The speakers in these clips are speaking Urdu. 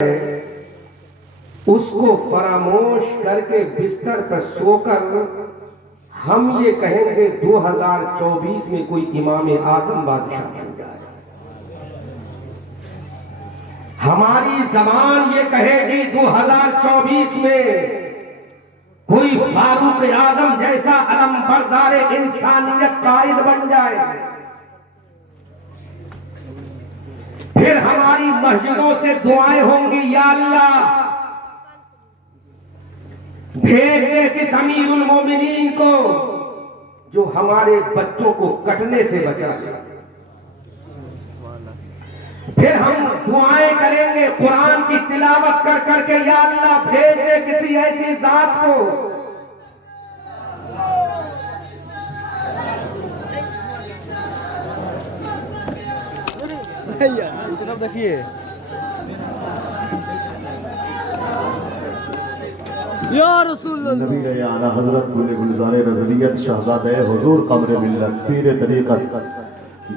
اس کو فراموش کر کے بستر پر سو کر ہم یہ کہیں گے 2024 میں کوئی امام اعظم بادشاہ بن جائے. ہماری زبان یہ کہے گی 2024 میں کوئی فاروق اعظم جیسا علم بردار انسانیت قائد بن جائے. پھر ہماری مسجدوں سے دعائیں ہوں گی، یا اللہ بھیج دے کس امیر المومنین کو جو ہمارے بچوں کو کٹنے سے بچا لے. پھر ہم دعائیں کریں گے قرآن کی تلاوت کر کر کے، یا اللہ بھیج دے کسی ایسی ذات کو دیکھیے یا رسول اللہ. نبی اعلی حضرت گل گلزار رضویت شہزادہ حضور قمر ملت پیر طریقت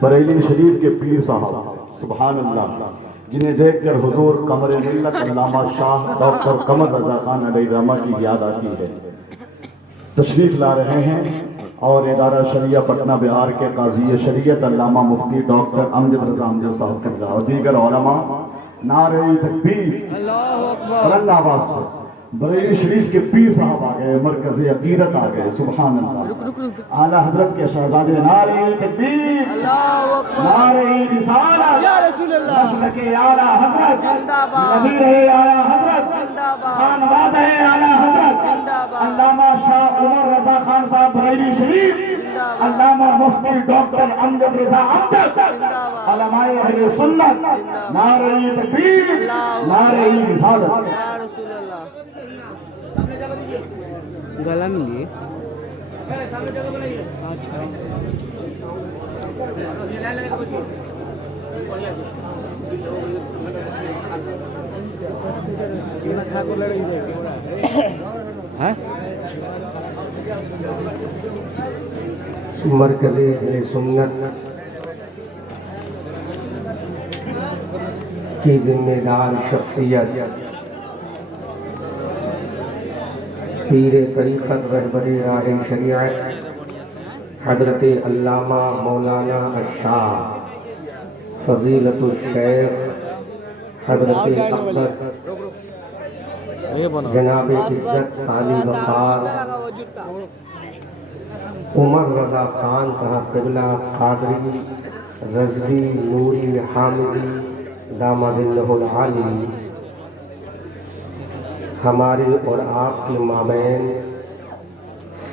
بریلی شریف کے پیر صاحب سبحان اللہ، جنہیں دیکھ کر حضور قمر ملت علامہ شاہ ڈاکٹر قمر رضا خان علیہ رحمہ کی یاد آتی ہے. تشریف لا رہے ہیں اور ادارہ شریعہ پٹنہ بہار کے قاضی شریعت علامہ مفتی ڈاکٹر امجد رضا امجد صاحب قبلہ اور دیگر علماء. نعرہ تکبیر، اللہ اکبر. بلند آواز سے. بریلی شریف کے پیر صاحب آ گئے، مرکز عقیدت آ گئے. سبحان اللہ. اعلیٰ حضرت کے شہزادے نعرہ تکبیر، اللہ اکبر. نعرہ رسالت، یا رسول اللہ. مسلک اعلیٰ حضرت، زندہ باد. نظیر اعلیٰ حضرت، زندہ باد. خانواد اعلیٰ حضرت زندہ باد. علامہ شاہ عمر رضا خان صاحب بریلی شریف، علامہ مفتی ڈاکٹر امجد رضا امجد، علماء اہل سنت. نعرہ تکبیر، نعرہ رسالت. یا رسول اللہ. گلا ملی مرکز اہل سنت کی ذمہ دار شخصیت پیر طریقت رہبر راہ شریعت حضرت علامہ مولانا الشاہ فضیلت الشیخ حضرت اقدس جناب عزت عالی وقار عمر رضا خان صاحب قبلہ قادری رضوی نوری حامدی داماد اللہ العالی ہمارے اور آپ کے مابین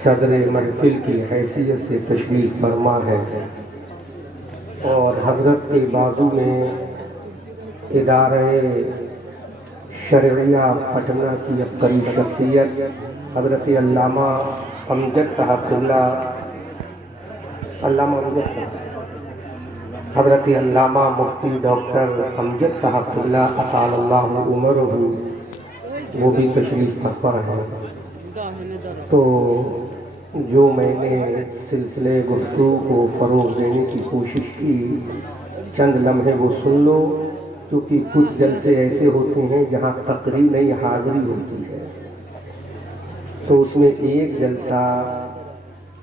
صدر محفل کی حیثیت سے تشریف فرما ہے، اور حضرت کے بازو میں ادارہ شرعیہ پٹنہ کی عبقری شخصیت حضرت علامہ امجد صاحب علامہ امجد صاحب حضرت علامہ مفتی ڈاکٹر امجد صاحب قبلہ اطال اللہ عمرہ وہ بھی تشریف فرما ہے. تو جو میں نے سلسلے گفتگو کو فروغ دینے کی کوشش کی، چند لمحے وہ سن لو، کیونکہ کچھ جلسے ایسے ہوتے ہیں جہاں تقریر نہیں حاضری ہوتی ہے. تو اس میں ایک جلسہ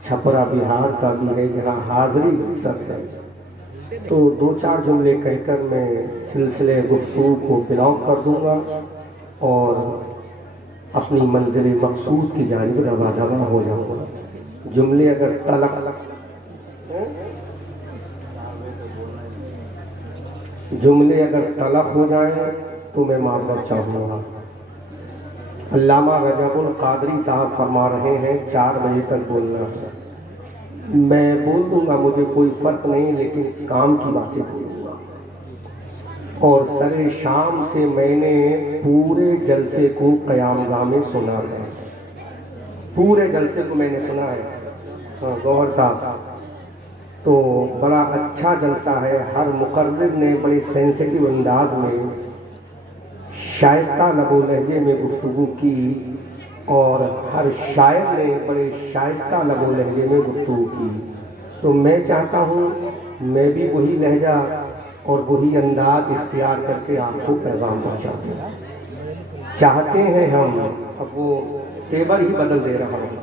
چھپرا بہار کا بھی ہے جہاں حاضری مقصد ہے. تو دو چار جملے کہہ کر میں سلسلے گفتگو کو بلاک کر دوں گا اور اپنی منزل مقصود کی جانب رواں ہو جاؤں گا. جملے اگر تلخ ہو جائیں تو میں معذرت چاہوں گا. علامہ رجب القادری صاحب فرما رہے ہیں 4 بجے تک بولنا ہے. میں بول دوں گا، مجھے کوئی فرق نہیں، لیکن کام کی باتیں بولوں گا. اور سر شام سے میں نے پورے جلسے کو قیام گاہ میں سنا ہے، پورے جلسے کو میں نے سنا ہے. گوہر صاحب تو بڑا اچھا جلسہ ہے. ہر مقرر نے بڑے سینسٹیو انداز میں شائستہ لب و لہجے میں گفتگو کی، اور ہر شاعر نے بڑے شائستہ لب و لہجے میں گفتگو کی. تو میں چاہتا ہوں میں بھی وہی لہجہ اور وہی انداز اختیار کر کے آپ کو پیغام پہنچاتے ہیں. چاہتے ہیں ہم، اب وہ تیور ہی بدل دے رہا ہوں.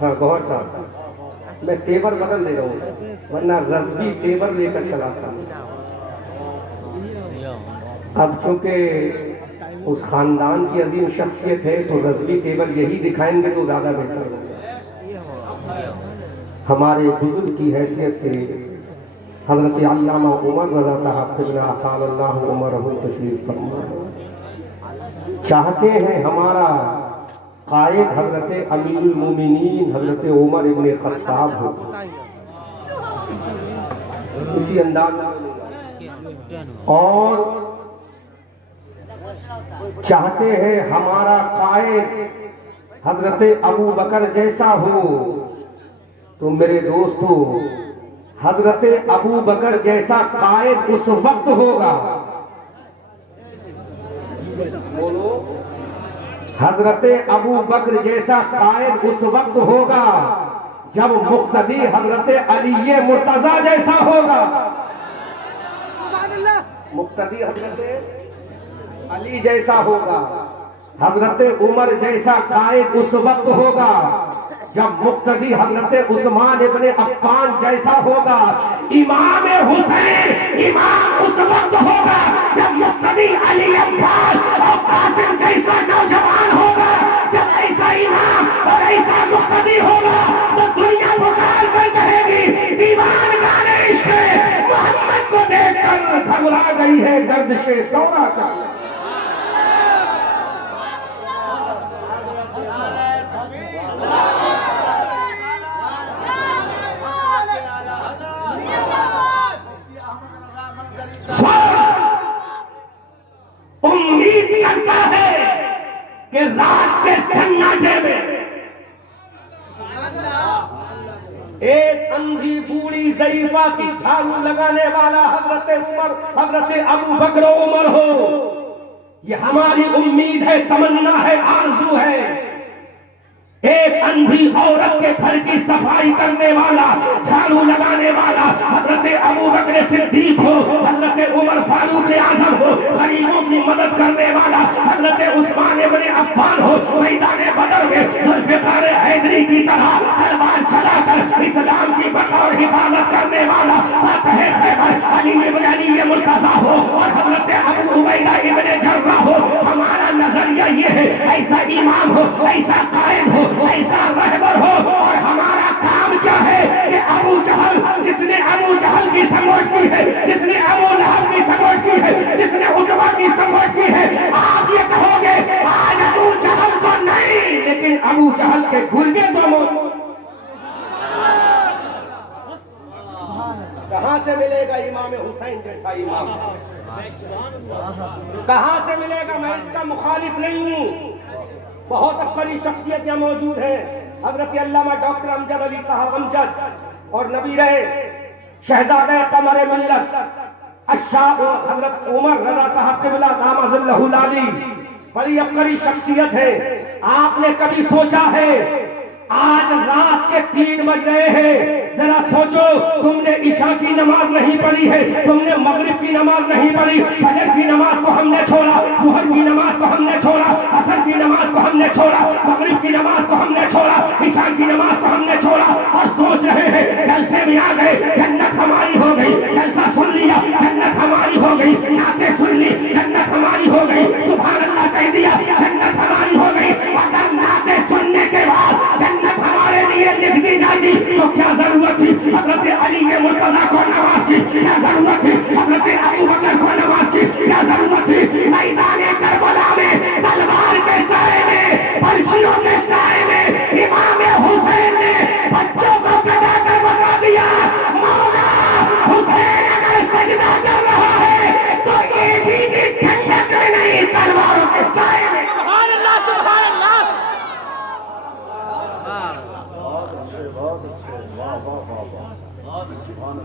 ہاں گوھر صاحب، میں تیور بدل دے رہا ہوں، ورنہ رضوی تیور لے کر چلا تھا. اب چونکہ اس خاندان کی عظیم شخصیت ہے تو رضوی تیور یہی دکھائیں گے تو زیادہ بہتر ہوگا. ہمارے بزرگ کی حیثیت سے حضرت علامہ عمر رضا صاحب قبلہ اطال اللہ عمرہ تشریف فرما. چاہتے ہیں ہمارا قائد حضرت امیر المومنین حضرت عمر ابن خطاب ہو. اسی انداز اور چاہتے ہیں ہمارا قائد حضرت ابو بکر جیسا ہو. تو میرے دوستو، حضرت ابو بکر جیسا قائد اس وقت ہوگا، بولو، حضرت ابو بکر جیسا قائد اس وقت ہوگا جب مقتدی حضرت علی مرتضیٰ جیسا ہوگا. مقتدی حضرت علی جیسا ہوگا. حضرت عمر جیسا قائد اس وقت ہوگا جب مقتدی حضرت عثمان ابن عفان جیسا ہوگا. امام حسین امام اس وقت ہوگا جب مقتدی علی عباس اور قاسم جیسا نوجوان ہوگا. جب ایسا امام اور ایسا مقتدی ہوگا تو دنیا پکار کر کہے گی دیوان گانے عشق محمد کو دیکھ کر گھبرا گئی ہے گردش دورہ کا. امید کرتا ہے کہ رات کے سناٹے میں ایک اندھی بوڑھی ضعیفہ کی جھاڑو لگانے والا حضرت عمر حضرت ابو بکر و عمر ہو. یہ ہماری امید ہے، تمنا ہے، آرزو ہے. ایک اندھی عورت کے گھر کی صفائی کرنے والا، جھاڑو لگانے والا حضرت ابو بکر صدیق ہو، حضرت عمر فاروق اعظم ہو، غریبوں کی مدد کرنے والا حضرت عثمان ابن عفان ہو، میدان بدر میں ذوالفقار حیدری کی طرح تلوار چلا کر اسلام کی بقا اور حفاظت کرنے والا فاتح خیبر علی ابن علی مرتضیٰ ہو، اور حضرت ابو عبیدہ ابن جرہ ہو. ہمارا نظریہ یہ ہے، ایسا امام ہو، ایسا قائد ہو، ایسا رہبر ہو. اور ہمارا کام کیا ہے کہ ابو جہل، جس نے ابو جہل کی سموٹ کی ہے، جس نے ابو لہب کی سموٹ کی ہے، جس نے عتبہ کی سموٹ کی ہے، آپ یہ کہو گے آج ابو جہل کو نہیں، لیکن ابو جہل کے گرگے تو کہاں سے ملے گا امام حسین جیسا امام؟ کہاں سے ملے گا؟ میں اس کا مخالف نہیں ہوں. بہت بڑی شخصیت یہاں موجود ہیں، حضرت علامہ ڈاکٹر امجد علی صاحب امجد، اور نبی رہے شہزادہ قمر ملت الشاہ حضرت عمر رضا صاحب قبلہ دامہ ظلہ العالی. بڑی عبقری شخصیت ہے. آپ نے کبھی سوچا ہے آج رات کے 3 بج گئے ہیں، ذرا سوچو، تم نے عشاء کی نماز نہیں پڑھی ہے، تم نے مغرب کی نماز نہیں پڑھی، فجر کی نماز کو ہم نے چھوڑا، ظہر کی نماز کو ہم نے چھوڑا، عصر کی نماز کو ہم نے چھوڑا، مغرب کی نماز کو ہم نے چھوڑا، عشاء کی نماز کو ہم نے چھوڑا، اور سوچ رہے ہیں جلسے میں آ گئے، جنت ہماری ہو گئی. جلسہ سن لیا، جنت ہماری ہو گئی. نعتیں سن لی، جنت ہماری ہو گئی. سبحان اللہ کہہ دیا، جنت ہماری ہو گئی. اگر نعتیں سننے کے بعد جنت ہمارے لیے لکھ دی جاتی تو کیا ضرورت تھی حضرت علی مرتضیٰ کو نواز کی؟ کیا ضرورت تھی حضرت ابو بکر کو نواز کی؟ کیا ضرورت تھی میدان کربلا میں تلوار کے سائے میں، پرچیوں کے سائے میں امام حسین نے بچوں کو کٹا کر بتا دیا مولا حسین اگر سجدہ کر رہا ہے تو اسی کی ٹھنڈک میں نہیں، تلواروں کے سائے میں. سبحان اللہ، سبحان اللہ.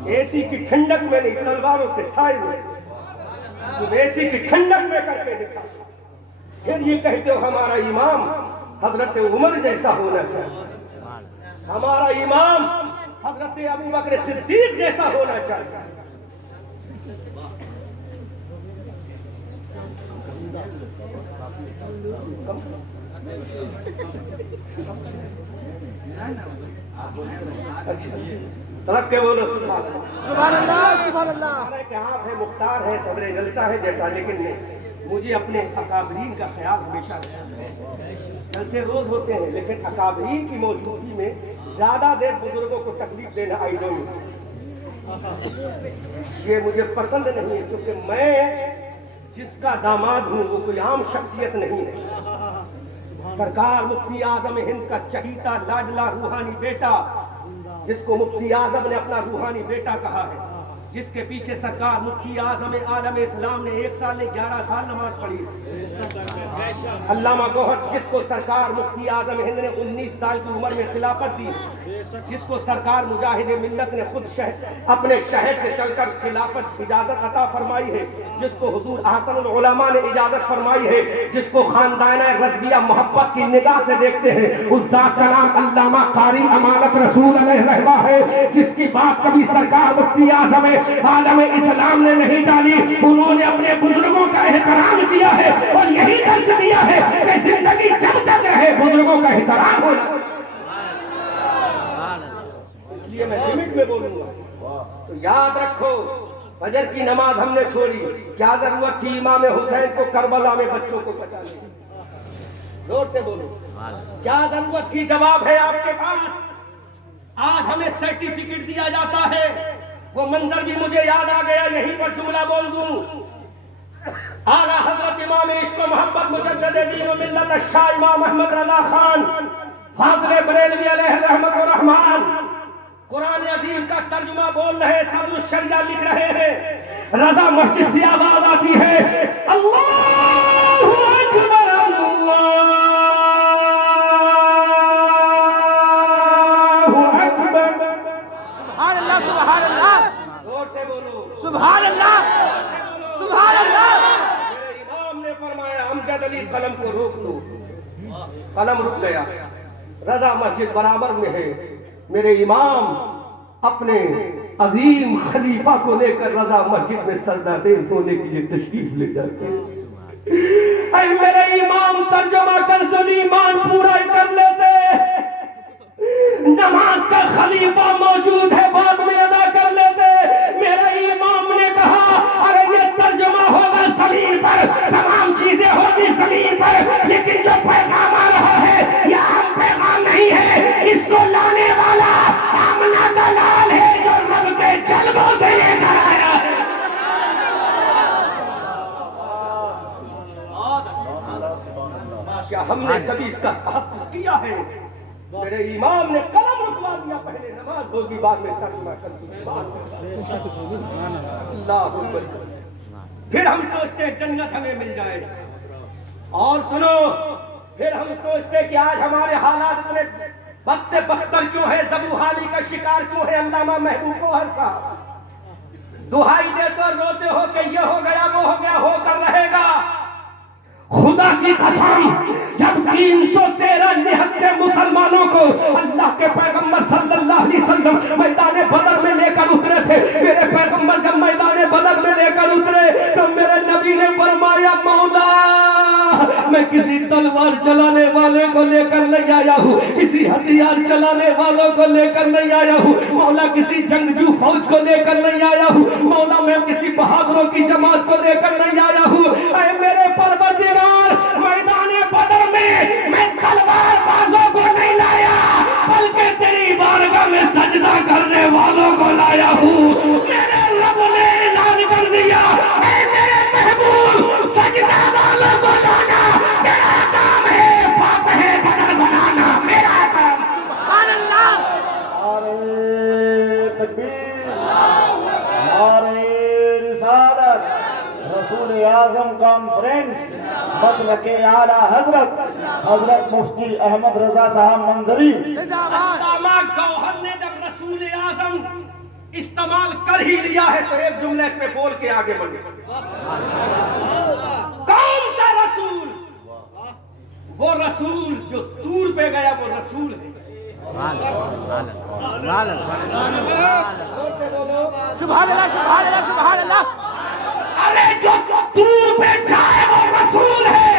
اے سی کی ٹھنڈک میں نہیں، تلواروں کے سائے میں. تم اے سی کی ٹھنڈک میں کر کے دکھا، پھر یہ کہتے ہو ہمارا امام حضرت عمر جیسا ہونا چاہیے، ہمارا امام حضرت ابو بکر صدیق جیسا ہونا چاہیے. طرف کے بولو سبحان سبحان اللہ سبحان اللہ. کہ آپ ہیں، مختار ہے، صدر جلسہ ہے جیسا، لیکن مجھے اپنے اکابرین کا خیال ہمیشہ رکھنا ہے. جلسے روز ہوتے ہیں لیکن اکابرین کی موجودگی میں زیادہ دیر بزرگوں کو تکلیف دینا آئی ڈونٹ، یہ مجھے پسند نہیں ہے، کیونکہ میں جس کا داماد ہوں وہ کوئی عام شخصیت نہیں ہے. سرکار مفتی اعظم ہند کا چہیتا لاڈلا روحانی بیٹا، جس کو مفتی اعظم نے اپنا روحانی بیٹا کہا ہے، جس کے پیچھے سرکار مفتی اعظم عالم اسلام نے 1 سال نہیں 11 سال نماز پڑھی. علامہ گوہر، جس کو سرکار مفتی اعظم ہند نے 19 سال کی عمر میں خلافت دی، جس کو سرکار مجاہد ملت نے خود اپنے شہر سے چل کر خلافت اجازت عطا فرمائی ہے، جس کو حضور احسن العلماء نے اجازت فرمائی ہے، جس کو خاندانہ رضویہ محبت کی نگاہ سے دیکھتے ہیں، اس ذات کا نام علامہ قاری امانت رسول علیہ رحمہ ہے، جس کی بات کبھی سرکار مفتی اعظم عالم اسلام نے نہیں ڈالی. انہوں نے اپنے بزرگوں کا احترام کیا ہے اور یہی درس دیا ہے کہ زندگی جب تک رہے بزرگوں کا احترام ہونا. اس لیے میں لمٹ میں بولوں گا. تو یاد رکھو، فجر کی نماز ہم نے چھوڑی، کیا ضرورت تھی امام حسین کو کربلا میں بچوں کو بچانے کی؟ زور سے بولو، کیا ضرورت تھی؟ جواب ہے آپ کے پاس. آج ہمیں سرٹیفکیٹ دیا جاتا ہے، وہ منظر بھی مجھے یاد آ گیا، یہیں پر جملہ بول دوں. اعلیٰ حضرت امام عشق و محبت مجدد دین و ملت الشاہ امام احمد رضا خان فاضل بریلوی علیہ رحمت و رحمان قرآن عظیم کا ترجمہ بول رہے، صدر الشریعہ لکھ رہے ہیں. رضا مسجد سے آواز آتی ہے، اللہ اکبر اللہ اکبر. سبحان اللہ سبحان اللہ زور سے بولو سبحان اللہ سبحان اللہ. میرے امام نے فرمایا امجد علی قلم کو روک دو، قلم رک گیا. رضا مسجد برابر میں ہے. میرے امام اپنے عظیم خلیفہ کو لے کر رضا مسجد میں سجدہ تیز ہونے کے لیے تشریف لے جاتے ہیں. اے میرے امام ترجمہ کنزل ایمان پورا کر لیتے. نماز کا خلیفہ موجود ہے، بعد میں ادا کر لیتے. میرے امام نے کہا ارے یہ ترجمہ ہوگا زمین پر، تمام چیزیں ہوگی زمین پر، لیکن جو پیغام آ رہا ہے یہ عام پیغام نہیں ہے. اس کو لانے والا آمنہ کا لال ہے جو رب کے جلووں سے لے کر آیا ہے. کیا ہم نے کبھی اس کا تحفظ کیا ہے؟ میرے امام نے قلم رکوا دیا، پہلے نماز ہوگی بعد میں ترجمہ کرتی. اللہ اکبر. پھر ہم سوچتے جنت ہمیں مل جائے. اور سنو، پھر ہم سوچتے کہ آج ہمارے حالات اتنے بد سے بدتر کیوں ہے، ذبح حالی کا شکار کیوں ہے. علامہ محبوب کو ہر صاحب دہائی دیتے اور روتے ہو کہ یہ ہو گیا وہ ہو گیا، ہو کر رہے گا. خدا کی قسم، جب 313 نہتے مسلمانوں کو اللہ کے پیغمبر صلی اللہ علیہ وسلم میدان بدر میں لے کر اترے تھے، میرے پیغمبر جب میدان بدر میں لے کر اترے تو میرے نبی نے فرمایا مولا میں کسی تلوار چلانے والے کو لے کر نہیں آیا ہوں، کسی ہتھیار چلانے والوں کو لے کر نہیں آیا ہوں مولا، کسی جنگجو فوج کو لے کر نہیں آیا ہوں مولا، میں کسی بہادروں کی جماعت کو لے کر نہیں آیا ہوں. اے میرے پروردگار، میدان بدر میں تلوار بازوں کو نہیں لایا بلکہ تیری بارگاہ میں سجدہ کرنے والوں کو لایا ہوں. میرے رب نے اعلان کر دیا، اے میرے محبوب سجدہ والوں کو لانا تیرا کام ہے، فاتح بدر بنانا میرا کام. سبحان اللہ. نعرہ تکبیر، نعرہ رسالت. رسول اعظم کانفرنس مسلک اعلیٰ حضرت مفتی احمد رضا صاحب منظری. علامہ گوہر نے جب رسول اعظم استعمال کر ہی لیا ہے تو ایک جملہ اس پہ بول کے آگے بڑھے. کون سا رسول؟ وہ رسول جو دور پہ گیا وہ رسول ہے. سبحان اللہ سبحان اللہ سبحان اللہ. ارے جو دور پہ جائے وہ رسول ہے.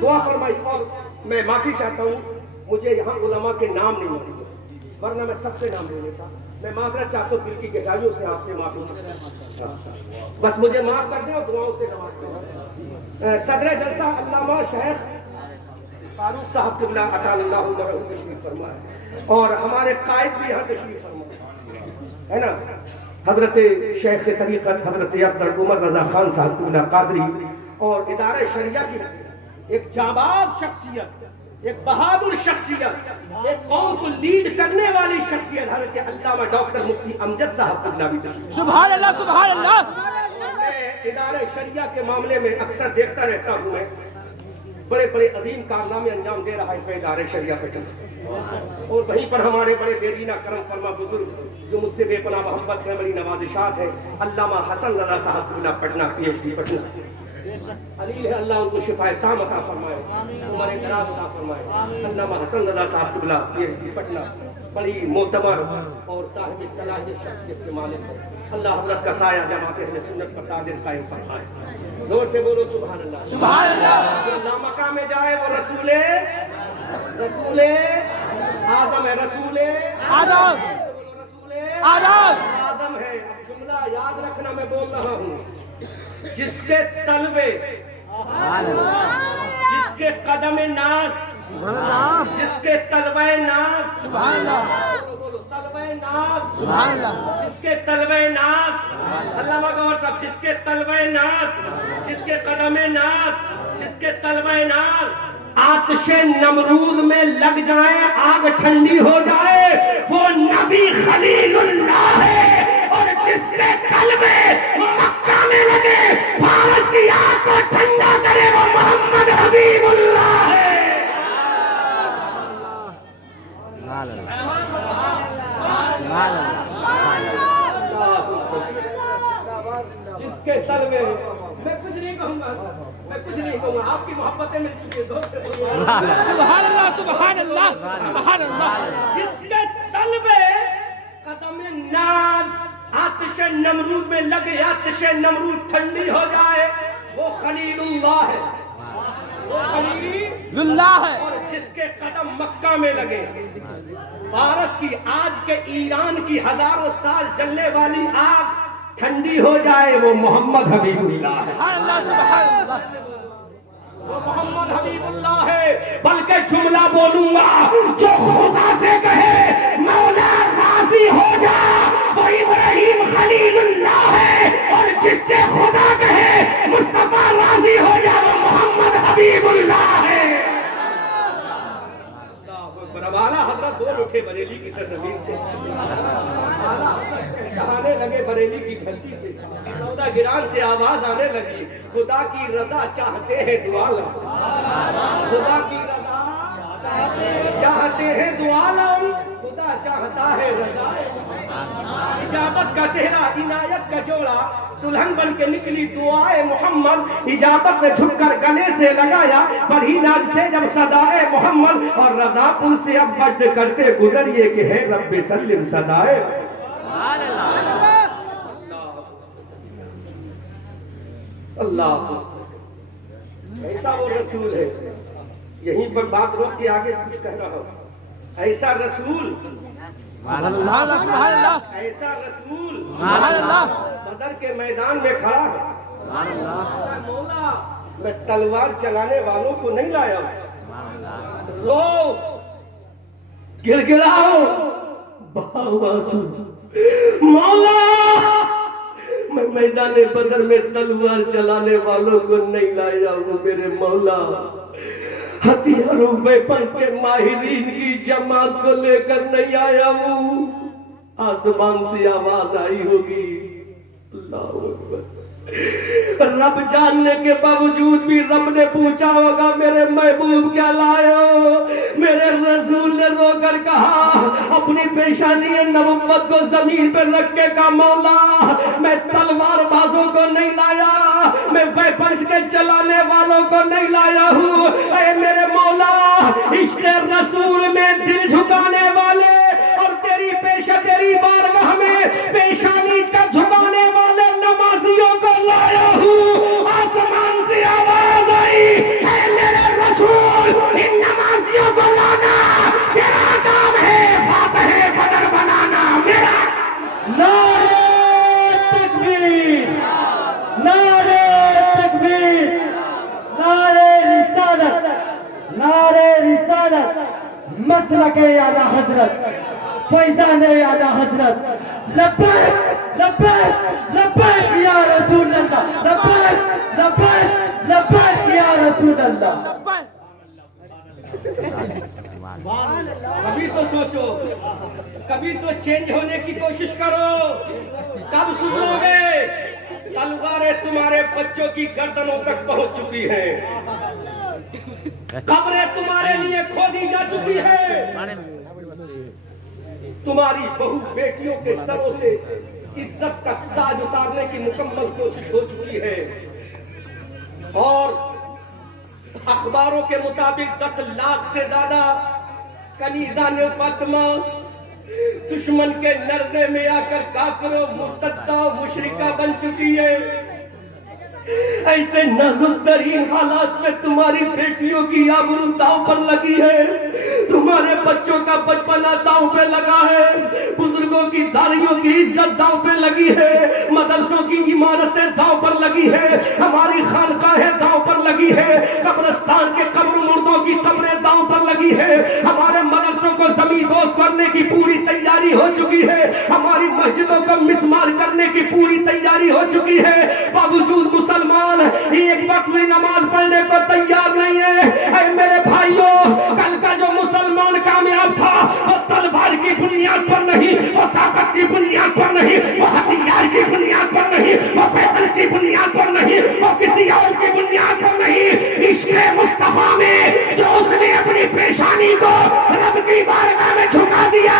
دعا فرمائی. اور میں معافی چاہتا ہوں, مجھے یہاں علماء کے نام نہیں معلوم, ورنہ میں سب کے نام لے لیتا. میں معذرت چاہتا ہوں, دل کی گہرائیوں سے آپ سے معافی چاہتا ہوں, بس مجھے معاف کر دیں اور دعاؤں سے نواز دیں. صدر جلسہ علامہ شیخ فاروق صاحب قبلہ اطال اللہ عمرہ تشریف فرمائے, اور ہمارے قائد بھی یہاں تشریف فرمائے ہے نا, حضرت شیخ طریقت حضرت عبد عمر رضا خان صاحب قبلہ قادری, اور ادارہ شریعہ کی ایک جانباز شخصیت, ایک بہادر شخصیت, ایک قوم کو لیڈ کرنے والی شخصیت حضرت علامہ ڈاکٹر مفتی امجد صاحب قبلہ بھی تشریف. سبحان اللہ سبحان اللہ. میں ادارہ شریعہ کے معاملے میں اکثر دیکھتا رہتا ہوں, میں بڑے بڑے عظیم کارنامے انجام دے رہا ہے اس میں ادارے شریعہ پہ چلتا, اور وہیں پر ہمارے بڑے دیرینہ کرم فرما بزرگ جو مجھ سے بے پناہ محبت ہے, بڑی نوازشات ہے, علامہ حسن رضا صاحب قبلہ پٹنہ PhD پٹنہ, علیل ہے, اللہ ان کو شفا تام عطا فرمائے, عمر دراز عطا فرمائے. علامہ حسن رضا صاحب قبلہ PhD پٹنہ بڑی معتبر اور صاحب صلاحیت شخصیت کے مالک ہے. اللہ حضرت کا سایہ جماعت اہل سنت پر قادر قائم فرمائے. زور سے بولو سبحان اللہ. سبحان اللہ. جو اللہ مقام میں جائے وہ رسول اعظم ہے, رسول آدم رسول آدم اعظم ہے. جملہ یاد رکھنا میں بول رہا ہوں, جس کے طلبے, جس کے قدم ناز, جس کے طلبہ ناز, طلبہ ناز, جس کے طلبہ ناز, علامہ گوہر صاحب, جس کے طلبہ ناز, جس کے قدم ناز, جس کے طلبہ ناز آتش نمرود میں لگ جائے, آگ ٹھنڈی ہو جائے, وہ نبی خلیل اللہ ہے. اور جس کے قلبے مکہ میں لگے, فارس کی آگ کو ٹھنڈا کرے, وہ محمد حبیب اللہ ہے. جس کے طلبے, میں کچھ نہیں کہوں گا, میں کچھ نہیں کہوں گا, آپ کی محبتیں مل چکی ہیں. سبحان اللہ سبحان اللہ سبحان اللہ. جس کے طلبے قدم ناز آتش نمرود میں لگے, آتش نمرود ٹھنڈی ہو جائے, وہ خلیل اللہ ہے, وہ خلیل اللہ ہے. اور جس کے قدم مکہ میں لگے, فارس کی, آج کے ایران کی ہزاروں سال جلنے والی آگ ٹھنڈی ہو جائے, وہ محمد حبیب اللہ ہے. سبحان اللہ سبحان اللہ. وہ محمد حبیب اللہ ہے. بلکہ جملہ بولوں گا, جو خدا سے کہے مولا راضی ہو جا, وہ ابراہیم خلیل اللہ ہے, اور جس سے خدا کہے مصطفیٰ راضی ہو جا, وہ محمد حبیب اللہ ہے. والا حضرت بول اٹھے بریلی کی سرزمین سے, کہانے لگے بریلی کی دھرتی سے, سودا گران سے آواز آنے لگی, خدا کی رضا چاہتے ہیں دعا لاؤ, خدا کی رضا چاہتے ہیں دعا لاؤ, خدا چاہتا ہے رضا. اجابت کا صحرا, عنایت کا جوڑا, دلہن بن کے نکلی دعائے محمد, اجابت میں جھک کر گلے سے لگایا, بڑھی ناز سے جب صدائے محمد, اور رضا پل سے اب مجد کرتے گزریے کہ ہے رب سلم صدائے. اللہ ایسا وہ رسول ہے. یہیں پر بات روک کے آگے کچھ کہہ رہا ہوں. ایسا رسول, سبحان اللہ سبحان اللہ ایسا رسول سبحان اللہ. بدر کے میدان میں کھڑا ہے, مولا میں تلوار چلانے والوں کو نہیں لایا, رو گڑگڑاؤ آنسو, مولا میں میدان بدر میں تلوار چلانے والوں کو نہیں لایا ہوں, میرے مولا ہتھیاروں ویپنز کے ماہرین کی جماعت کو لے کر نہیں آیا ہوں. آسمان سے آواز آئی ہوگی, اللہ اکبر. رب جاننے کے باوجود بھی رب نے پوچھا ہوگا, میرے محبوب کیا لائے ہو؟ میرے رسول نے رو کر کہا, اپنی پیشانی نبوت کو زمین پر رکھ کے کہا, مولا میں تلوار بازوں کو نہیں لایا, میں ویپنز کے چلانے والوں کو نہیں لایا ہوں. اے میرے مولا, عشق رسول میں دل جھکانے والے اور تیری تیری بارگاہ میں پیشانی کا جھکانے والے نمازیوں کو لایا ہوں. آسمان سے آواز آئی, اے میرے مسلک اعلی حضرت فیضان اعلی حضرت لبیک لبیک لبیک یا رسول اللہ لبیک لبیک لبیک یا رسول اللہ. کبھی تو سوچو, کبھی تو چینج ہونے کی کوشش کرو. کب سدھرو گے؟ تلواریں تمہارے بچوں کی گردنوں تک پہنچ چکی ہیں, قبریں تمہارے لیے کھودی جا چکی ہے, تمہاری بہو بیٹیوں کے سروں سے عزت کا تاج اتارنے کی مکمل کوشش ہو چکی ہے, اور اخباروں کے مطابق 10 لاکھ سے زیادہ کنیزان فاطمہ دشمن کے نرغے میں آ کر کافر و مرتدہ و مشرکہ بن چکی ہے. ایسے نازک ترین حالات میں تمہاری بیٹیوں کی آبرو داؤ پر لگی ہے, تمہارے بچوں کا بچپنا داؤ پہ لگا ہے, بزرگوں کی داڑیوں کی عزت داؤ پہ لگی ہے, مدرسوں کی عمارتیں داؤ پر لگی ہے, ہماری خانقاہیں داؤ پر لگی ہے, قبرستان کے قبر مردوں کی قبریں داؤ پر لگی ہے, ہمارے مدرسوں کو زمین دوز کرنے کی پوری تیاری ہو چکی ہے, ہماری مسجدوں کو مسمار کرنے کی پوری تیاری ہو چکی ہے. باوجود مسلمان ایک وقت بھی نماز پڑھنے کو تیار نہیں ہے. اے میرے بھائیوں, کل کا جو مسلمان کامیاب تھا وہ تلوار کی بنیاد پر نہیں, وہ طاقت کی بنیاد پر نہیں, وہ ہتھیار کی بنیاد پر نہیں, وہ پیپلز کی بنیاد پر نہیں, وہ کسی اور کی بنیاد پر نہیں. عشق مصطفیٰ میں جو اس نے اپنی پیشانی کو رب کی بارگاہ میں جھکا دیا,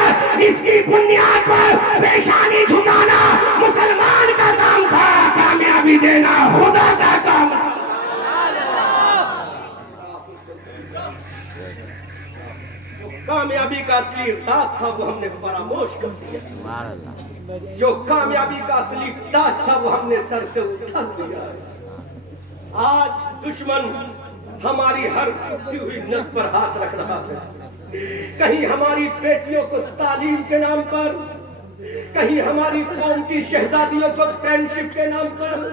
اس کی بنیاد پر پیشانی جھکانا مسلمان کا کام تھا, کامیابی دینا خدا کا کام تھا. کامیابی کا اصلی راز تھا وہ ہم نے فراموش کر دیا, جو کامیابی کا اصلی تاج تھا وہ ہم نے سر سے اٹھا دیا. آج دشمن ہماری ہر ٹوٹی ہوئی نس پر ہاتھ رکھ رہا ہے, کہیں ہماری بیٹیوں کو تعلیم کے نام پر, کہیں ہماری قوم کی شہزادیوں کو فرینڈشپ کے نام پر,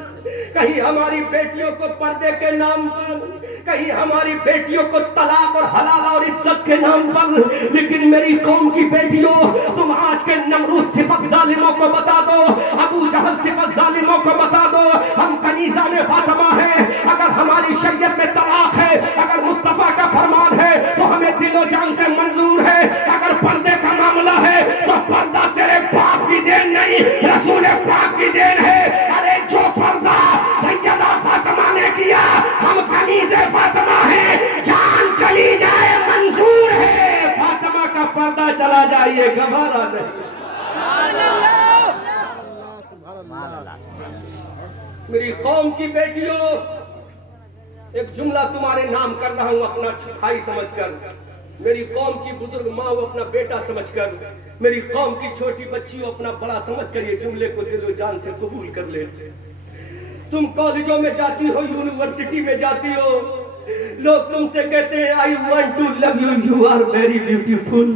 کہیں ہماری بیٹیوں کو پردے کے نام پر, کہیں ہماری بیٹیوں کو طلاق اور حلال اور عزت کے نام پر. لیکن میری قوم کی بیٹیوں, تم آج کے نمرود صفت ظالموں کو بتا دو, ابو جہل صفت ظالموں کو بتا دو, ہم کنیزان فاطمہ ہیں. اگر ہماری شریعت میں طلاق ہے, اگر مصطفیٰ کا فرمان ہے تو ہمیں دل و جان سے منظور ہے. اگر پردے کا معاملہ ہے تو پردہ تیرے باپ کی دین نہیں, رسول پاک کی دین ہے. ارے جو پردہ سیدہ فاطمہ نے کیا, ہم کنیز فاطمہ ہیں, جان چلی جائے منظور ہے, فاطمہ کا پردہ چلا جائے گوارا نہیں. میری قوم کی بیٹیوں, ایک جملہ تمہارے نام کر رہا ہوں اپنا بھائی سمجھ کر, میری قوم کی بزرگ ماں وہ اپنا بیٹا سمجھ کر, میری قوم کی چھوٹی بچی وہ اپنا بڑا سمجھ کر یہ جملے کو دل و جان سے قبول کر لے. تم کالجوں میں جاتی ہو, یونیورسٹی میں جاتی ہو, لوگ تم سے کہتے ہیں I want to love you, you are very beautiful,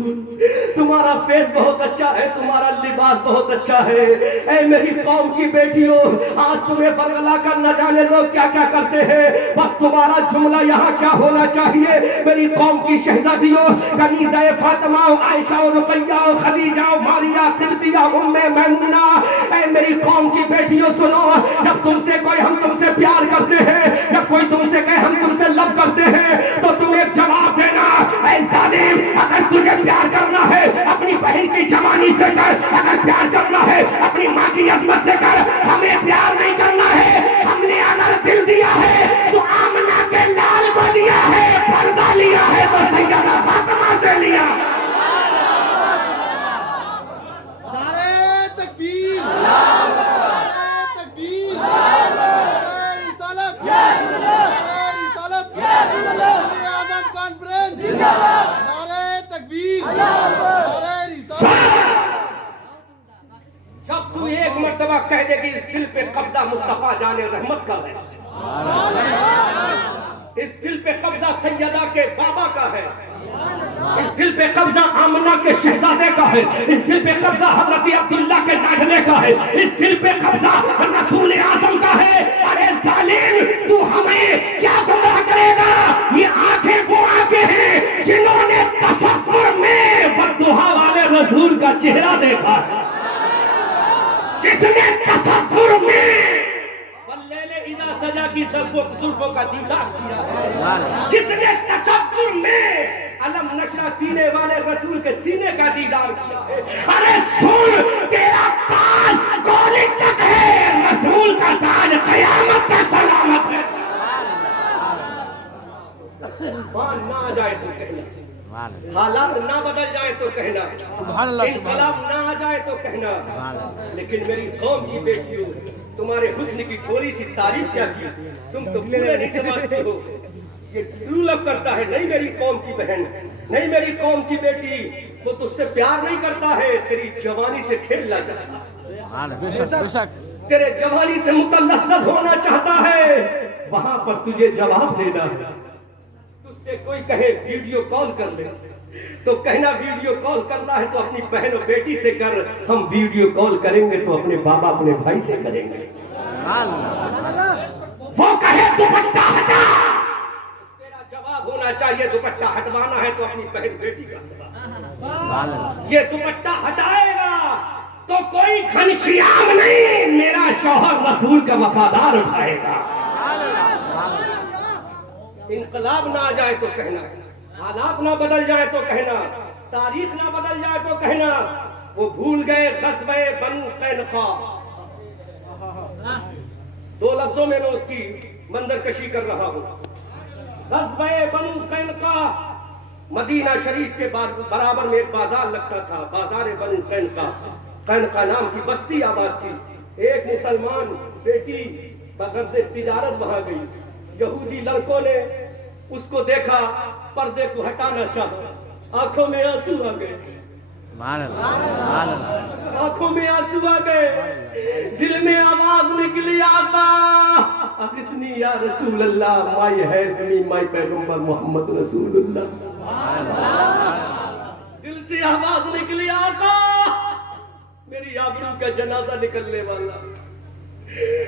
تمہارا فیس بہت اچھا ہے, تمہارا لباس بہت اچھا ہے. اے میری قوم کی بیٹیوں, آج تمہیں برگلا کر نہ جانے لوگ کیا کیا کرتے ہیں, بس تمہارا جملہ یہاں کیا ہونا چاہیے. میری قوم کی شہزادیوں, کنیزہ فاطمہ, عائشہ, رقیہ, خدیجہ, ماریہ, قبطیہ, ام میمونہ, اے میری قوم کی بیٹیوں سنو, جب تم سے کوئی ہم تم سے پیار کرتے ہیں, جب کوئی تم سے کہے ہم تم سے لب کرتے ہیں, تو تم ایک جواب دینا, اے ظالم, اگر تجھے پیار کرنا ہے اپنی بہن کی جوانی سے کر, اگر پیار کرنا ہے اپنی ماں کی عظمت سے کر, ہمیں پیار نہیں کرنا ہے. ہم نے اگر دل دیا ہے تو آمنہ کے لال کو دیا ہے, پردہ لیا ہے تو سیدہ فاطمہ سے لیا. نعرہ تکبیر, نعرہ تکبیر, نعرہ رسالت, نعرہ رسالت, وزیر اعظم کانفرنس, نعرہ تکبیر, نعرہ رسالت. جب تو ایک مرتبہ کہہ دے کہ اس دل پہ قبضہ مصطفیٰ جان رحمت کا ہے, اس دل پہ قبضہ سیدہ کے بابا کا ہے, اس دل پہ قبضہ آمنہ کے شہزادے کا ہے, اس دل پہ قبضہ حضرت عبداللہ کے لاڈلے کا ہے, اس دل پہ قبضہ رسول اعظم کا ہے. ارے ظالم, تو ہمیں کیا گمراہ کرے گا؟ یہ آنکھیں وہ آنکھیں ہیں جنہوں نے تصور چہرہ دیکھا ہے، جس نے تصور میں واللیل اذا سجا کی زلفوں کا دیدار کیا ہے، جس نے تصور میں علم نشرہ سینے والے رسول کے سینے کا دیدار کیا ہے. ارے سن، تیرا تاج کالج تک ہے، رسول کا تاج قیامت تک سلامت ہے. مان نہ آ جائے تو کہنا، حالات نہ بدل جائے تو کہنا، انقلاب نہ آ جائے تو کہنا، لیکن میری قوم کی بیٹیوں، تمہارے حسن کی تھوڑی سی تعریف کیا کی، تم تو پورے نہیں سمجھتے ہو. یہ ڈیولپ کرتا ہے، نہیں میری قوم کی بہن، نہیں میری قوم کی بیٹی، وہ تجھ سے پیار نہیں کرتا ہے، تیری جوانی سے کھیلنا چاہتا ہے، تیرے جوانی سے متلذذ ہونا چاہتا ہے، وہاں پر تجھے جواب دینا ہے. تجھ سے کوئی کہے ویڈیو کال کر لے تو کہنا ویڈیو کال کرنا ہے تو اپنی بہن اور بیٹی سے کر، ہم ویڈیو کال کریں گے تو اپنے بابا اپنے بھائی سے کریں گے. وہ کہے دوپٹہ ہٹا، تیرا جواب ہونا چاہیے دوپٹہ ہٹوانا ہے تو اپنی بہن بیٹی کا. یہ دوپٹہ ہٹائے گا تو کوئی گھنشیام نہیں، میرا شوہر رسول کا وفادار اٹھائے گا. انقلاب نہ آ جائے تو کہنا، حالات نہ بدل جائے تو کہنا، تاریخ نہ بدل جائے تو کہنا. وہ بھول گئے غزوہ بنو قینقاع. دو لفظوں میں اس کی منظر کشی کر رہا ہوں. غزوہ بنو قینقاع، مدینہ شریف کے برابر میں ایک بازار لگتا تھا، بازار بنو قینقاع. قینقاع نام کی بستی آباد تھی. ایک مسلمان بیٹی بغرض تجارت وہاں گئی. یہودی لڑکوں نے اس کو دیکھا، پردے کو ہٹانا چاہا، آنکھوں میں آنسو آ گئے، آنکھوں میں آنسو آ گئے، دل میں آواز نکلی، آقا اغثنی یا رسول اللہ، مائی ہے تمہیں، مائی پیغمبر محمد رسول اللہ. دل سے آواز نکلی، آقا میری آبرو کا جنازہ نکلنے والا،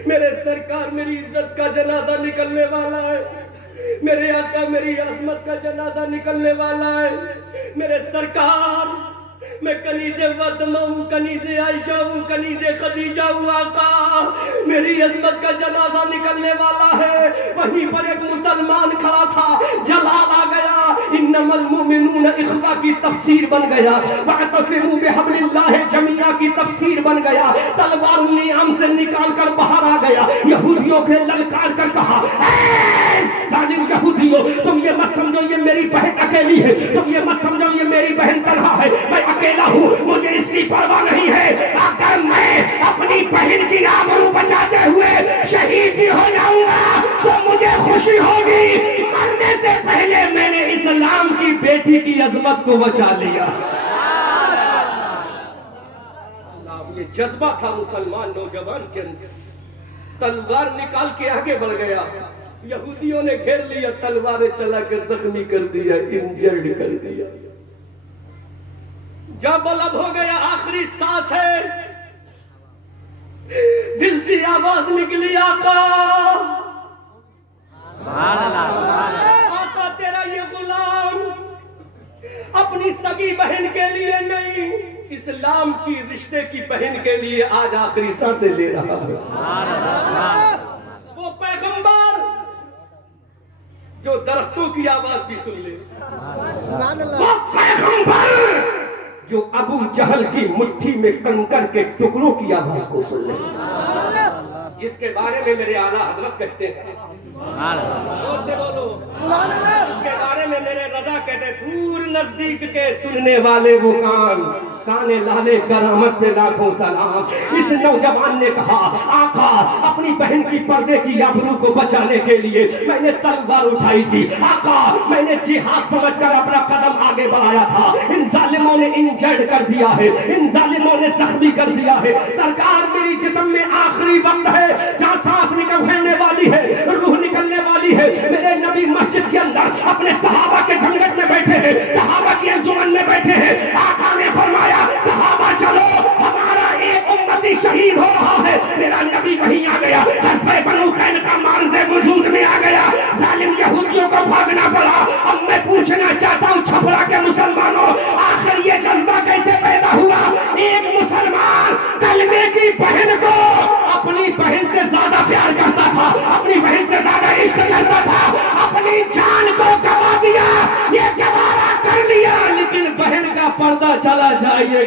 میرے سرکار میری عزت کا جنازہ نکلنے والا ہے، میرے آقا میری عظمت کا جنازہ نکلنے والا ہے. میرے سرکار میں کنیز فاطمہ ہوں، کنیز عائشہ ہوں، کنیز خدیجہ ہوں، آقا میری عظمت کا جنازہ نکلنے والا ہے. وہیں پر ایک مسلمان کھڑا تھا، جلال آ گیا، انما المؤمنون اخوہ کی تفسیر بن گیا، واعتصموا بحبل اللہ جمیعا کی تفسیر بن گیا. تلوار نیام سے نکال کر باہر آ گیا، یہودیوں کے للکار کر کہا، اے ظالم یہودیوں، تم یہ مت سمجھو یہ میری بہن اکیلی ہے، تم یہ مت سمجھو یہ میری بہن تنہا ہے، میں اکیلا ہوں، مجھے اس کی پرواہ نہیں ہے. اگر میں اپنی بہن کی آبرو بچاتے ہوئے شہید بھی ہو جاؤں گا تو مجھے خوشی ہوگی، مرنے سے پہلے میں نے اسلام کی بیٹی کی عظمت کو بچا لیا. یہ جذبہ تھا مسلمان نوجوان کے اندر. تلوار نکال کے آگے بڑھ گیا، یہودیوں نے گھیر لیا، تلواریں چلا کے زخمی کر دیا، انجرڈ کر دیا. جب لب ہو گیا آخری سانس ہے، دل سے آواز نکلی، آقا آقا تیرا یہ غلام اپنی سگی بہن کے لیے نہیں، اسلام کی رشتے کی بہن کے لیے آج آخری سانسیں لے رہا ہے. وہ پیغمبر جو درختوں کی آواز بھی سن لے، وہ پیغمبر جو ابو جہل کی مٹھی میں کنکر کے ٹکڑوں کی آواز کو سن لے، جس کے بارے میں میرے اعلیٰ حضرت کہتے ہیں، زور سے بولو، اس کے بارے میں میرے رضا کہتے ہیں، دور نزدیک کے سننے والے وہ کانے لالے کرامت پہ لاکھوں سلام. اس نوجوان نے کہا، آقا اپنی بہن کی پردے کی آبرو کو بچانے کے لیے میں نے تلوار اٹھائی تھی، آقا میں نے جہاد سمجھ کر اپنا قدم آگے بڑھایا تھا، ان ظالموں نے انجرڈ کر دیا ہے، ان ظالموں نے زخمی کر دیا ہے. سرکار میری جسم میں آخری وقت ہے جہاں سانس نکلنے والی ہے، روح نکلنے والی ہے. میرے نبی مسجد کے اندر اپنے صحابہ کے جھنڈٹ میں بیٹھے ہیں، صحابہ کی انجمن میں بیٹھے ہیں. آقا نے فرمایا، صحابہ چلو ہمارا ایک امتی شہید ہو رہا ہے. میرا نبی وہیں آ گیا، غزوہ بنو قینقاع معرض وجود میں آ گیا. ظالم یہودیوں کو بھاگنا پڑا. اب میں پوچھنا چاہتا ہوں چھپرا کے مسلمانوں، آخر یہ جذبہ کیسے پیدا ہوا؟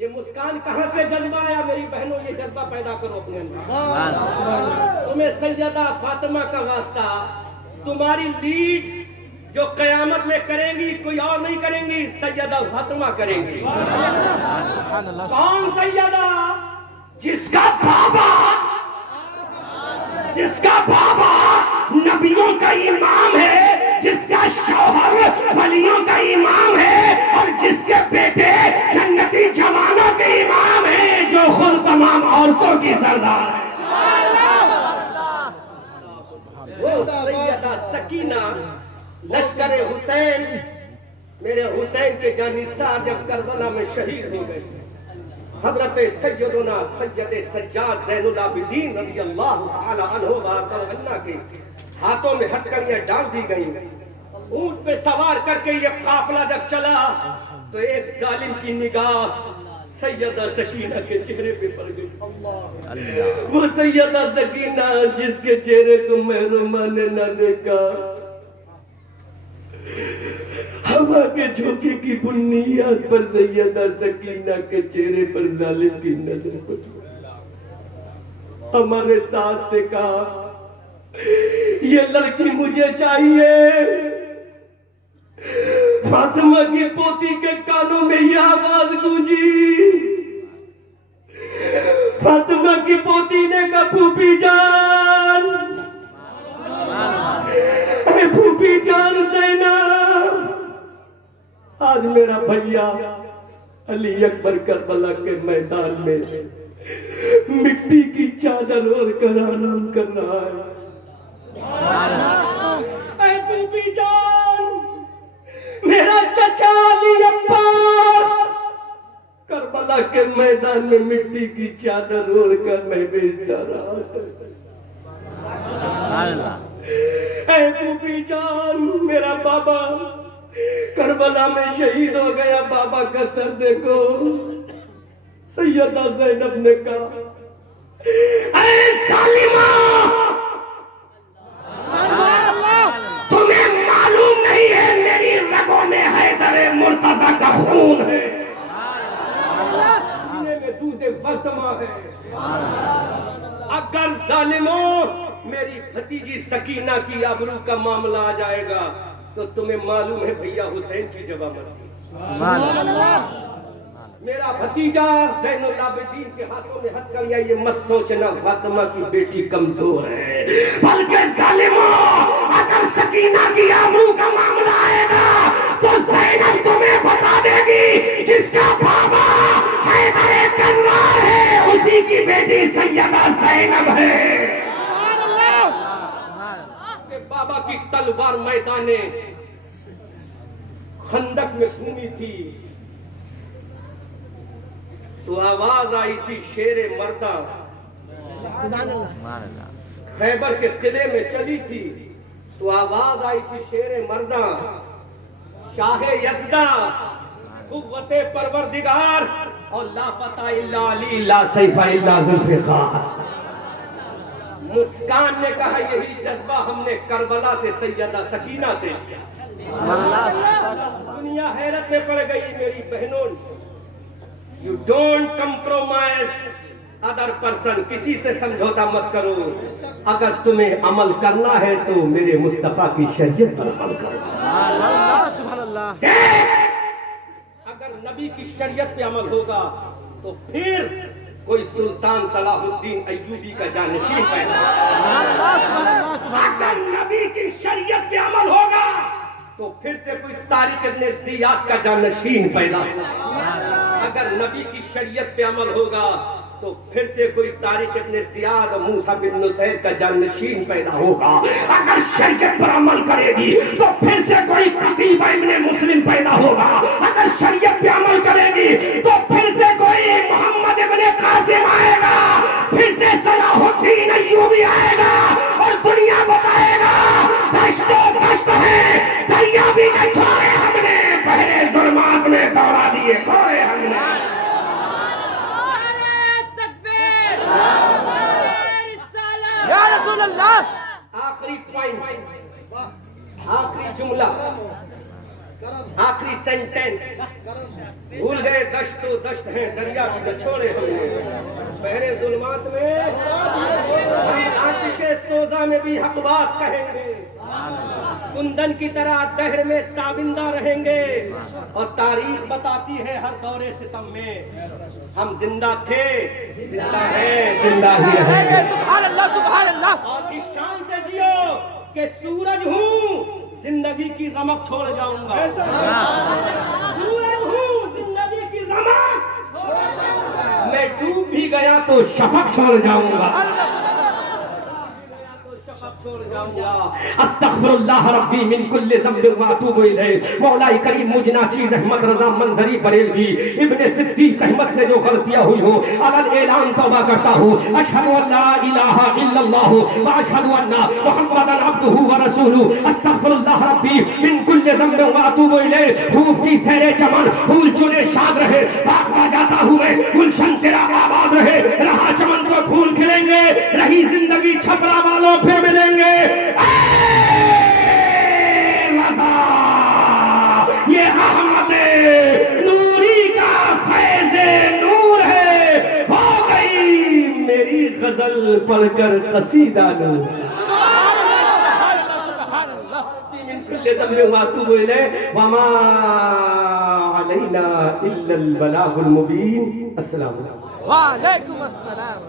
یہ مسکان کہاں سے جذبہ آیا؟ میری بہنوں یہ جذبہ پیدا کرو اپنے اندر. تمہیں سیدہ فاطمہ کا واسطہ، تمہاری لیڈ جو قیامت میں کریں گی کوئی اور نہیں کریں گی، سیدہ فاطمہ کریں گی. کون سیدہ؟ جس کا بابا نبیوں کا امام ہے، جس کا شوہر ولیوں کا امام ہے، اور جس کے بیٹے جنتی جوانوں کے امام ہیں، جو خود تمام عورتوں کی سردار ہے. وہ سیدہ سکینہ لشکر حسین، میرے حسین کے جانثار جب کربلا میں شہید ہو گئے، حضرت سیدنا سید سجاد زین العابدین رضی اللہ تعالی عنہ وارض کے ہاتھوں میں ہتھکڑیاں ڈال دی گئیں. اونٹ پہ سوار کر کے یہ قافلہ جب چلا تو ایک ظالم کی نگاہ سیدہ سکینہ کے چہرے پہ پڑ گئی. وہ سیدہ سکینہ جس کے چہرے کو محرومہ نے نہ دیکھا، ہوا کے جھونکے کی بنیاد پر سیدہ سکینہ کے چہرے پر ظالم کی نظر پڑی. ہمارے ساتھ سے کہا یہ لڑکی مجھے چاہیے. فاطمہ کی پوتی کے کانوں میں یہ آواز گونجی. فاطمہ کی پوتی نے کہا پھوپھی جان، اے پھوپھی جان زینب، آج میرا بھیا علی اکبر کربلا کے میدان میں مٹی کی چادر اوڑھ کر آرام کر رہا ہے. اے پھوپھی جان، میرا چچا علی عباس کربلا کے میدان میں مٹی کی چادر اوڑھ کر میں بیچتا رہا تھا. اے پھوپھی جان، میرا بابا کربلا میں شہید ہو گیا، بابا کا سر دیکھو. سیدہ زینب نے کہا اے ظالمہ، تمہیں معلوم نہیں ہے میری رگوں میں حیدر مرتضی کا خون ہے، سینے میں دودھ فاطمہ ہے. اگر ظالموں میری بھتیجی سکینہ کی آبرو کا معاملہ آ جائے گا تو تمہیں معلوم ہے بھیا حسین کی جگہ مرتی. میرا بھتیجا زین العابدین کے ہاتھوں میں ہتھکڑیاں، یہ مت سوچنا فاطمہ کی بیٹی کمزور ہے، بلکہ ظالموں اگر سکینہ کی آبرو کا معاملہ آئے گا تو زینب تمہیں بتا دے گی جس کا بابا حیدر کرار ہے اسی کی بیٹی سیدہ زینب ہے. بابا کی تلوار میدان خندق میں گھومی تھی تو آواز آئی تھی شیر مردہ. خیبر کے قلعے میں چلی تھی تو آواز آئی تھی شیر مردہ. شاہ یزدہ، قوت پروردگار، اور لا فتح الا علی لا سیف الا ذوالفقار. مسکان نے کہا یہی جذبہ ہم نے کربلا سے سیدہ سکینہ سے کیا. دنیا حیرت میں پڑ گئی. میری بہنوں، you don't compromise other person، کسی سے سمجھوتا مت کرو. اگر تمہیں عمل کرنا ہے تو میرے مصطفیٰ کی شریعت پر عمل کرو. اگر نبی کی شریعت پہ عمل ہوگا تو پھر کوئی سلطان صلاح الدین ایوبی کا جانشین پیدا ہوگا. اگر نبی کی شریعت پہ عمل ہوگا تو پھر سے کوئی طارق ابن زیاد کا جانشین پیدا ہوگا. اگر نبی کی شریعت پہ عمل ہوگا تو پھر سے کوئی طارق ابن زیاد اور موسیٰ بن نصیر کا جانشین پیدا ہوگا. اگر شریعت پر عمل کرے گی تو پھر سے کوئی قتیبہ ابن مسلم پیدا ہوگا. اگر شریعت پہ عمل کرے گی تو پھر سے کوئی محمد ابن قاسم آئے گا، پھر سے صلاح الدین ایوبی آئے گا اور دنیا بتائے گا دشت و دشت ہے، دریا بھی نہ چھوڑے ہم نے، بحر ظلمات میں دوڑا دیے کوئے ہم نے. آخری پوائنٹ، آخری جملہ. آخری سینٹینس بھول گئے دشت و دشت ہیں دریا کی نہ چھوڑے ہم نے بحر ظلمات میں ہم آتش سوزا میں بھی حق بات کہیں گے کندن کی طرح دہر میں تابندہ رہیں گے اور تاریخ بتاتی ہے ہر دورے ستم میں ہم زندہ تھے زندہ ہیں زندہ ہی رہیں گے سبحان اللہ سبحان اللہ اور اس شان سے جیو کہ سورج ہوں زندگی کی رمق چھوڑ جاؤں گا سورج ہوں زندگی کی رمق میں ڈوب بھی گیا تو شفق چھوڑ جاؤں گا استغفر اللہ ربی من کل ذنب واتوب الیہ مولا کریم مجھ ناچیز احمد رضا منظری بریلوی ابن صدیق احمد سے جو غلطیاں ہوئی ہوں علل اعلان توبہ کرتا ہوں اشہد ان لا الہ الا اللہ واشہد ان محمدا عبدہ ورسولہ استغفر اللہ ربی من کل ذنب واتوب الیہ خوب کی سیر چمن پھول چنے شاد رہے باغ با جاتا ہوئے گلشن تیرا آباد رہے رہا چمن تو پھول کھلیں گے رہی زندگی چھپرا والوں پھر ملیں گے رضا یہ احمد نوری کا فیض نور ہے ہو گئی میری غزل پڑھ کر قصیدہ نور من كل ذنب واتوب اليه وما علينا الا البلاغ المبين السلام علیکم وعلیکم السلام